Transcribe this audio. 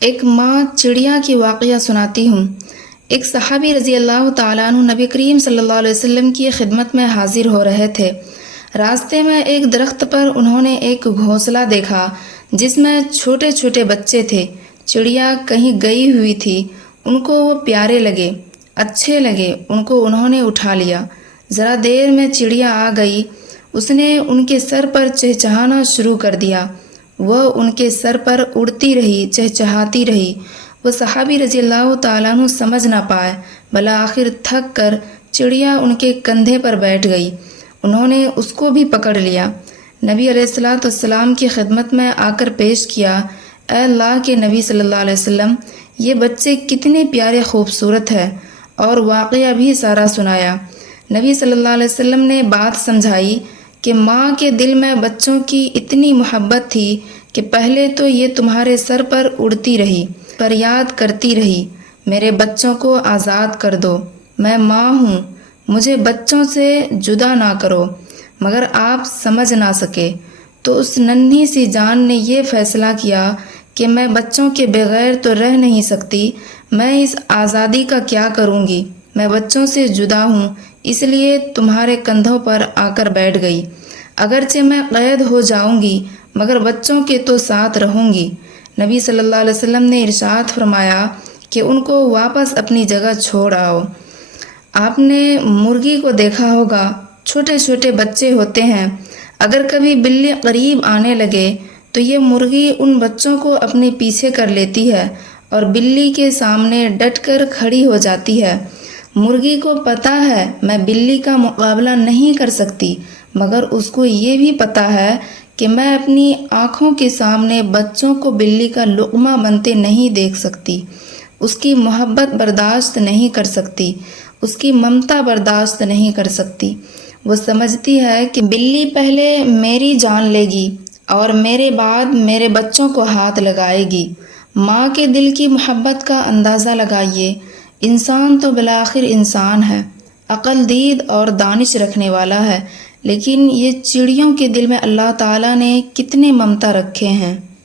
ایک ماں چڑیا کی واقعہ سناتی ہوں۔ ایک صحابی رضی اللہ تعالیٰ عنہ نبی کریم صلی اللہ علیہ وسلم کی خدمت میں حاضر ہو رہے تھے۔ راستے میں ایک درخت پر انہوں نے ایک گھونسلہ دیکھا جس میں چھوٹے چھوٹے بچے تھے۔ چڑیا کہیں گئی ہوئی تھی، ان کو وہ پیارے لگے، اچھے لگے، ان کو انہوں نے اٹھا لیا۔ ذرا دیر میں چڑیا آ گئی، اس نے ان کے سر پر چہچہانا شروع کر دیا۔ وہ ان کے سر پر اڑتی رہی، چہچہاتی رہی۔ وہ صحابی رضی اللہ تعالیٰ عنہ سمجھ نہ پائے، بالآخر تھک کر چڑیا ان کے کندھے پر بیٹھ گئی۔ انہوں نے اس کو بھی پکڑ لیا، نبی علیہ السلام کی خدمت میں آ کر پیش کیا۔ اے اللہ کے نبی صلی اللہ علیہ وسلم، یہ بچے کتنے پیارے خوبصورت ہیں، اور واقعہ بھی سارا سنایا۔ نبی صلی اللہ علیہ وسلم نے بات سمجھائی کہ ماں کے دل میں بچوں کی اتنی محبت تھی کہ پہلے تو یہ تمہارے سر پر اڑتی رہی، فریاد کرتی رہی، میرے بچوں کو آزاد کر دو، میں ماں ہوں، مجھے بچوں سے جدا نہ کرو، مگر آپ سمجھ نہ سکے۔ تو اس ننھی سی جان نے یہ فیصلہ کیا کہ میں بچوں کے بغیر تو رہ نہیں سکتی، میں اس آزادی کا کیا کروں گی، میں بچوں سے جدا ہوں، اس لیے تمہارے کندھوں پر آ کر بیٹھ گئی۔ اگرچہ میں قید ہو جاؤں گی مگر بچوں کے تو ساتھ رہوں گی۔ نبی صلی اللہ علیہ وسلم نے ارشاد فرمایا کہ ان کو واپس اپنی جگہ چھوڑ آؤ۔ آپ نے مرغی کو دیکھا ہوگا، چھوٹے چھوٹے بچے ہوتے ہیں، اگر کبھی بلی قریب آنے لگے تو یہ مرغی ان بچوں کو اپنے پیچھے کر لیتی ہے اور بلی کے سامنے ڈٹ کر کھڑی ہو جاتی ہے۔ مرغی کو پتہ ہے میں بلی کا مقابلہ نہیں کر سکتی، مگر اس کو یہ بھی پتہ ہے کہ میں اپنی آنکھوں کے سامنے بچوں کو بلی کا لقمہ بنتے نہیں دیکھ سکتی، اس کی محبت برداشت نہیں کر سکتی، اس کی ممتا برداشت نہیں کر سکتی۔ وہ سمجھتی ہے کہ بلی پہلے میری جان لے گی اور میرے بعد میرے بچوں کو ہاتھ لگائے گی۔ ماں کے دل کی محبت کا اندازہ لگائیے۔ انسان تو بالآخر انسان ہے، عقل دید اور دانش رکھنے والا ہے، لیکن یہ چڑیوں کے دل میں اللہ تعالیٰ نے کتنے ممتا رکھے ہیں۔